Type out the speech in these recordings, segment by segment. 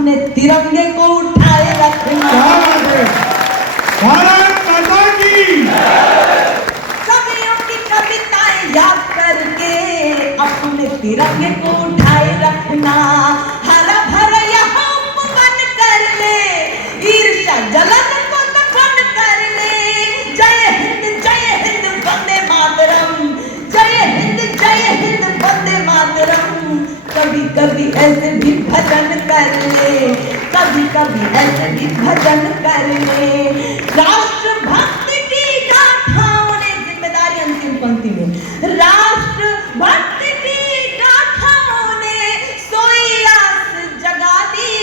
अपने तिरंगे को उठाए रखना। भारत माता की कवियों की कविताएं याद करके अपने तिरंगे को उठाए रखना। हरा भरा यहाँ उपवन कर ले, ईर्ष्या जलन को दफन कर ले। जय हिंद वंदे मातरम, जय हिंद वंदे मातरम। कभी कभी ऐसे भी भजन कर ले, कभी कभी ऐसे भी भजन कर ले। राष्ट्रभक्ति की गाथाओं ने, जिम्मेदारी अंतिम पंक्ति में, राष्ट्रभक्ति की गाथाओं ने सोई आस जगा दी।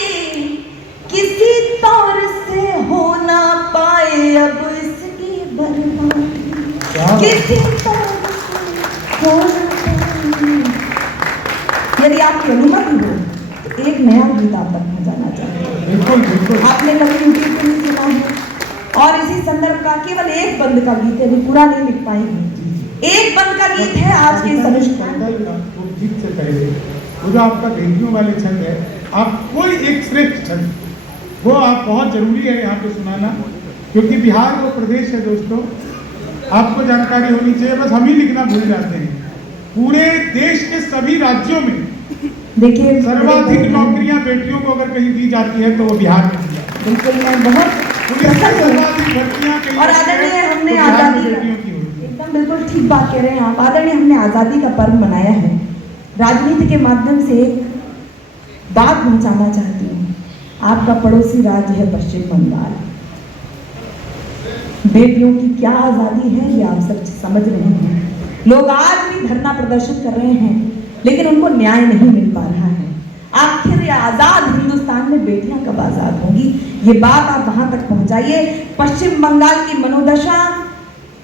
किसी तौर से हो ना पाए अब इसकी बर्बादी, किसी तौर से हो ना पाए। यदि आपकी अनुमति हो तो एक नया गीत आप तक पहुंचाना चाहते हैं। बिल्कुल बिल्कुल। आपने कभी यूट्यूब पे नहीं सुना है और इसी संदर्भ का केवल एक बंद का गीत है, अभी पूरा नहीं लिख पाएंगे। एक बंद का गीत है आज के गीत से पहले वो जो आपका रेडियो वाले छंद है, आप कोई एक श्रेष्ठ छंद वो आप बहुत जरूरी है यहाँ पे सुनाना, क्योंकि बिहार वो प्रदेश है दोस्तों, आपको जानकारी होनी चाहिए। बस हम ही लिखना भूल जाते हैं। पूरे देश के सभी राज्यों में देखिए सर्वाधिक नौकरियां बेटियों को अगर कहीं दी जाती है तो वो बिहार में दी जाती है। बिल्कुल, मैं बहुत सर्वाधिक भर्तियां कहीं और आदरणीय हमने तो बिहार में आजादी बेटियों की होती है। एकदम बिल्कुल ठीक बात कह रहे हैं आप। आदरणीय हमने आजादी का पर्व मनाया है। राजनीति के माध्यम से एक बात पहुंचाना चाहती हूँ। आपका पड़ोसी राज्य है पश्चिम बंगाल। बेटियों की क्या आजादी है ये आप सब समझ रहे हैं। लोग आज भी धरना प्रदर्शन कर रहे हैं लेकिन उनको न्याय नहीं मिल पा रहा है। आखिर ये आजाद हिंदुस्तान में बेटियां कब आजाद होंगी, ये बात आप वहां तक पहुंचाइए। पश्चिम बंगाल की मनोदशा,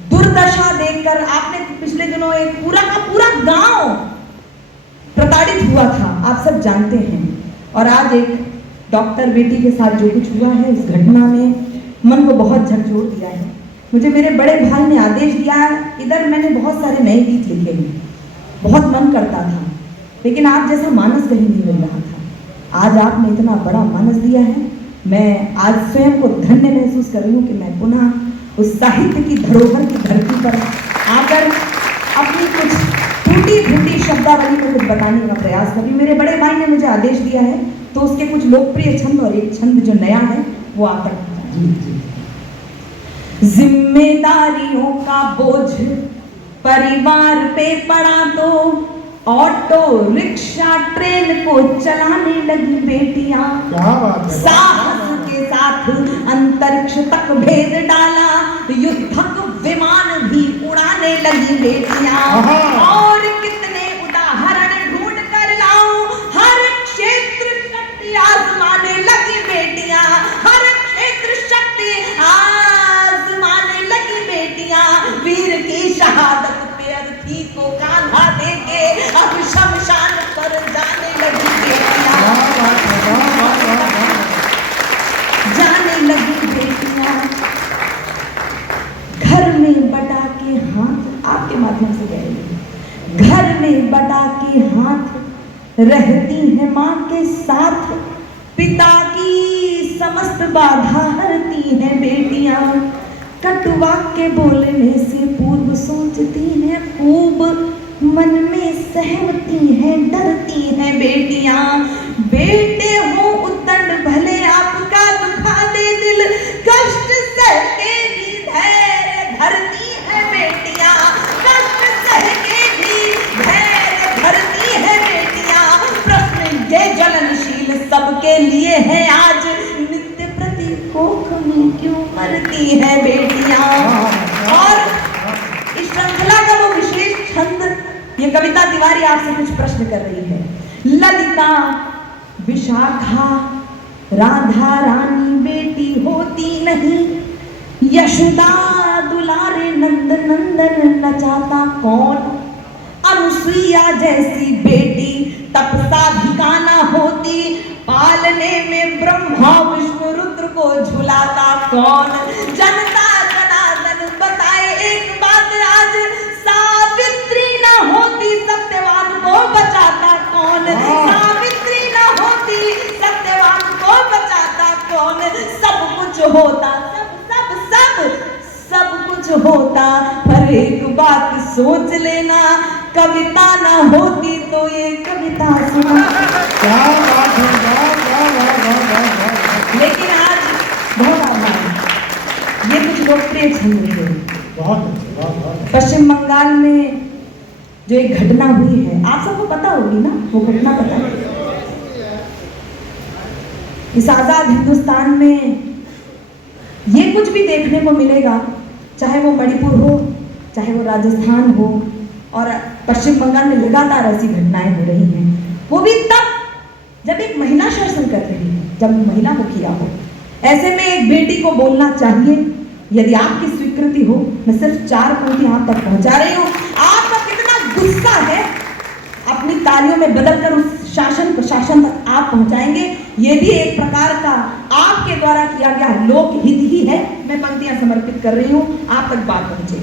दुर्दशा देखकर आपने पिछले दिनों एक पूरा का पूरा गांव प्रताड़ित हुआ था, आप सब जानते हैं। और आज एक डॉक्टर बेटी के साथ जो कुछ हुआ है, इस घटना ने मन को बहुत झकझोर दिया है। मुझे मेरे बड़े भाई ने आदेश दिया, इधर मैंने बहुत सारे नए गीत लिखे हैं, बहुत मन करता था लेकिन आप जैसा मानस कहीं नहीं मिल रहा था। आज आपने इतना बड़ा मानस दिया है, मैं आज स्वयं को धन्य महसूस कर रही हूँ कि मैं पुनः उस साहित्य की धरोहर की धरती पर आकर अपनी कुछ टूटी फूटी शब्दावली में कुछ बताने का प्रयास कर रही हूँ। मेरे बड़े भाई ने मुझे आदेश दिया है तो उसके कुछ लोकप्रिय छंद और एक छंद जो नया है वो आप तक पहुंचा। जिम्मेदारियों का बोझ परिवार पे पड़ा तो ऑटो रिक्शा ट्रेन को चलाने लगी बेटियां। साहस के साथ अंतरिक्ष तक भेद डाला, युद्धक विमान भी उड़ाने लगी बेटियां। और कितने उदाहरण ढूंढ कर लाऊं, हर क्षेत्र शक्ति आजमाने लगी बेटियां, हर क्षेत्र शक्ति आजमाने लगी बेटियां। वीर की शहादत पे अर्थी को कांधा देके अब शमशान पर जाने लगी बेटियां, जाने लगी बेटियां। घर में बटा के हाथ, आपके माध्यम से कह रही हूं, घर में बटा के हाथ रहती है माँ के साथ, पिता की समस्त बाधा हरती हैं बेटियां। कटुवा के बोलने से पूर्व सोचती हैं खूब, मन में सहमती हैं डरती हैं बेटियां। बेटे हो उद्दंड भले आपका दुखा दे दिल, कष्ट सह के भी धैर्य धरती हैं बेटियां, कष्ट सह के भी धैर्य धरती हैं बेटियां। प्रश्न ये ज्वलनशील सबके लिए है आज, नित्य प्रति कोख में क्यों मरती है बेटियां। और इस श्रृंखला का वो विशेष छंद, ये कविता तिवारी आपसे कुछ प्रश्न कर रही है। ललिता विशाखा राधा रानी बेटी होती नहीं, यशोदा दुलारे नंद नंदन नचाता कौन। अनुसुईया जैसी बेटी तपसाधिका न होती, पालने में ब्रह्मा विष्णु रुद्र को झुलाता कौन। जनता जनार्दन बताए एक बात आज, सावित्री न होती सत्यवान को बचाता कौन। सावित्री न होती सत्यवान को होता, सब सब सब सब कुछ होता, पर एक बात सोच लेना, कविता ना होती तो ये कविता सुना। क्या बात है, वाह। लेकिन आज बहुत आभार, ये कुछ लोकप्रिय छंद थे। बहुत अच्छे, बहुत। पश्चिम बंगाल में जो एक घटना हुई है, आप सबको पता होगी ना वो घटना, पता है? इस आजाद हिंदुस्तान में ये कुछ भी देखने को मिलेगा, चाहे वो मणिपुर हो, चाहे वो राजस्थान हो, और पश्चिम बंगाल में लगातार ऐसी घटनाएं हो रही हैं। वो भी तब जब एक महिला शासन कर रही है, जब महिला मुखिया हो। ऐसे में एक बेटी को बोलना चाहिए, यदि आपकी स्वीकृति हो, मैं सिर्फ 4 पंक्ति आप तक पहुंचा रही हूँ। आपका कितना गुस्सा है अपनी तालियों में बदलकर उस शासन प्रशासन तक आप पहुंचाएंगे, ये भी एक प्रकार का आपके द्वारा किया गया लोकहित ही है। मैं पंक्तियां समर्पित कर रही हूँ, आप तक बात पहुंचे।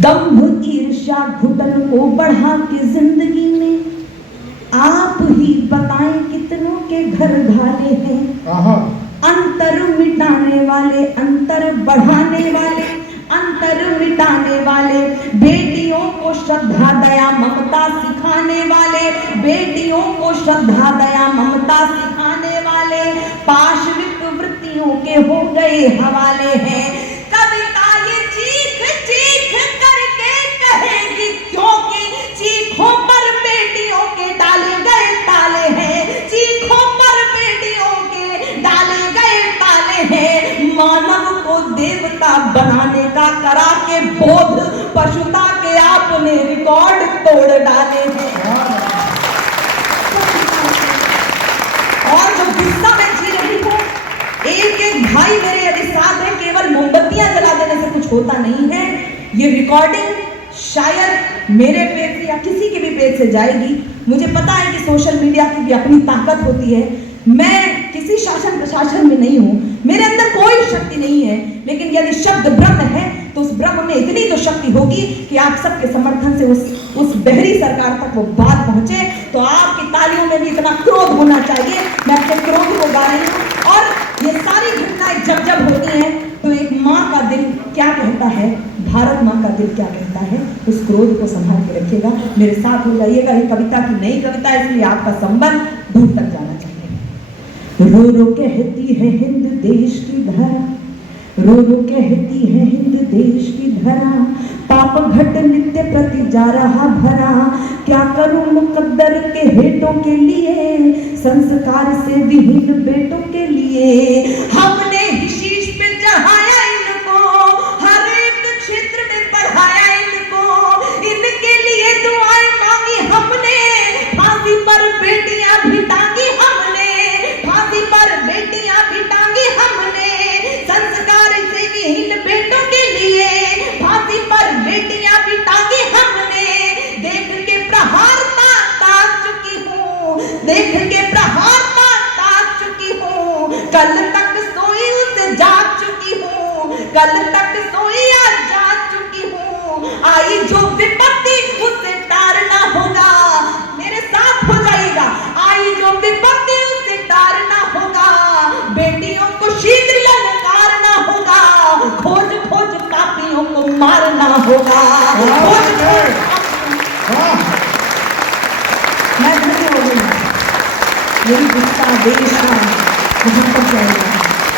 दंभ ईर्ष्या घुटन को बढ़ा के जिंदगी में, आप ही बताएं कितनों के घर ढाले हैं। अंतर मिटाने वाले, अंतर बढ़ाने वाले, अंतर मिटाने वाले, बेटियों को श्रद्धा दया ममता सिखाने वाले, बेटियों को श्रद्धा दया ममता सिखाने वाले, पाशविक वृत्तियों के हो गए हवाले हैं। कविता ये चीख चीख करके कहेगी, क्योंकि चीखों पर बेटियों के डाले गए ताले हैं, चीखों पर बेटियों के डाले गए ताले हैं। मानव को देवता बनाने का करा के बोध, पशुता के आपने रिकॉर्ड तोड़ डाले हैं। और जो गुस्सा में जी रही हूँ, एक एक भाई मेरे यदि साथ है, केवल मोमबत्तियां जला देने से कुछ होता नहीं है। ये रिकॉर्डिंग शायद मेरे पेज से या किसी के भी पेज से जाएगी। मुझे पता है कि सोशल मीडिया की भी अपनी ताकत होती है। मैं किसी शासन प्रशासन में नहीं हूँ, मेरे अंदर कोई शक्ति नहीं है, लेकिन यदि शब्द ब्रह्म है तो उस ब्रह्म में इतनी तो शक्ति होगी कि आप सबके समर्थन से उस बहरी सरकार तक वो बात पहुंचे। तो आपकी तालियों में भी इतना क्रोध होना चाहिए। मैं अपने क्रोध को गा रही हूँ। और ये सारी घटनाएं जब जब होती हैं तो एक माँ का दिल क्या कहता है, भारत माँ का दिल क्या कहता है, उस क्रोध को संभाल के रखिएगा। मेरे साथ हो जाइएगा। ये कविता की नई कविता है, इसलिए आपका संबंध दूर तक जाना चाहिए। रो रो कहती है हिंद देश की धरा, रो रो कहती है हिंद देश की धरा, पाप घट नित्य प्रति जा रहा भरा, क्या करूं मुकद्दर के हेटों के लिए, संस्कार से विहीन बेटों के लिए। हमने ही शीश पे चढ़ाया इनको, हर एक क्षेत्र में पढ़ाया इनको, इनके लिए दुआएं मांगी हमने, फांसी पर बेटियां भी टांगी हमने, फांसी पर बेटियां भी टांगी हमने, संस्कार से विहीन बेटों के लिए, फांसी पर बेटियां भी टांगी हमने। देख के प्रहार ताक चुकी हूँ, देख के प्रहार ताक चुकी हूँ, कल तक सोई उसे जाग चुकी हूँ, कल तक सोई आज जाग चुकी हूँ। आई जो विपत्ति उसे टारना होगा, मेरे साथ हो जाएगा। आई जो विपत्ति उसे टारना होगा, बेटियों को शीघ्र ललकारना होगा, खोज खोज पापियों को मारना होगा, खोज खोज। मैं धन्य हो गई, मेरी गुस्सा देश का वहां तक जाएगा,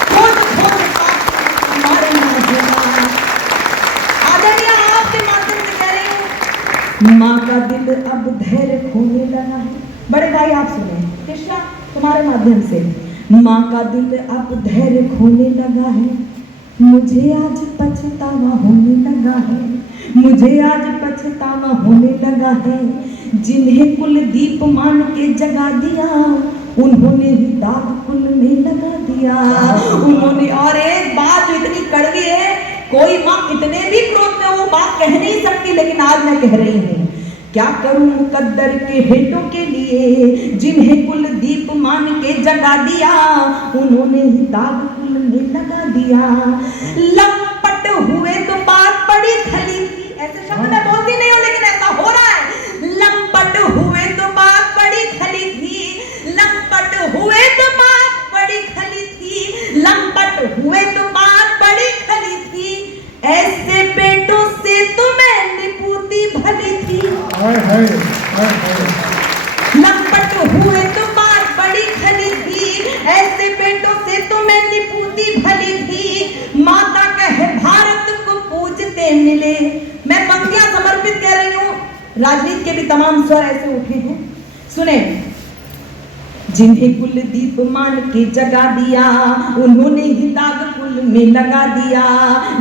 खोज खोज पापियों को मारना होगा। आदरणीय, आपके माध्यम से कह रही हूँ, माँ का दिल अब धैर्य खोने लगा है। बड़े भाई आप सुने, कृष्णा तुम्हारे माध्यम से, माँ का दिल अब धैर्य खोने लगा है, मुझे आज पछतावा होने लगा है, मुझे आज पछतावा होने लगा है। जिन्हें कुलदीप मान के जगा दिया, उन्होंने ही दाग कुल में लगा दिया, उन्होंने। और एक बात जो इतनी कड़वी है, कोई माँ कितने भी क्रोध में वो बात कह नहीं सकती, लेकिन आज मैं कह रही हूँ। क्या करूं मुकद्दर के हेटों के लिए, जिन्हें कुलदीप मान के जगा दिया, उन्होंने ही दाग कुल में लगा दिया। लंपट हुए तो बात बड़ी खली थी, ऐसे शब्द मैं बोलती नहीं हूँ, लेकिन ऐसा हो रहा है। लंपट हुए तो बात बड़ी खली थी, लंपट हुए तो बात बड़ी खली थी, लंपट हुए तो हाय हाय हाय हाय। लंपट हुए तो बात बड़ी खली थी, ऐसे बेटों से तो मैं निपूती भली थी। माता कहे भारत को पूजते मिले। मैं पंक्तियां समर्पित कह रही हूं, राजनीति के भी तमाम स्वर ऐसे उठे हैं, सुने। जिन्हें कुलदीप मान के जगा दिया, उन्होंने ही दाग कुल में लगा दिया।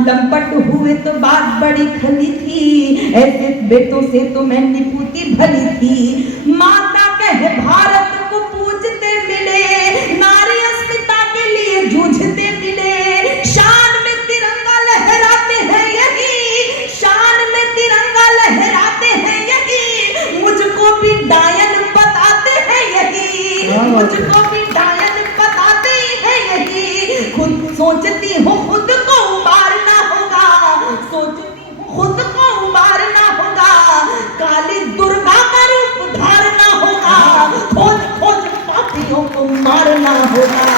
लंपट हुए तो बात बड़ी खली थी, ऐसे बेटों से तो मैं निपूती भली थी। माता कहे भारत को पूजते मिले, नारी अस्मिता के लिए जूझते मिले। शान में तिरंगा लहराते हैं यही, शान में तिरंगा लहराते हैं यही। मुझको भी डायन बताते हैं यही, मुझको भी डायन बताते हैं यही। खुद सोचती हूँ खुद को उबारना होगा, सोचती हूँ खुद को उबारना होगा। काली दुर्गा का रूप धारना होगा, खोज खोज पापियों को मारना होगा।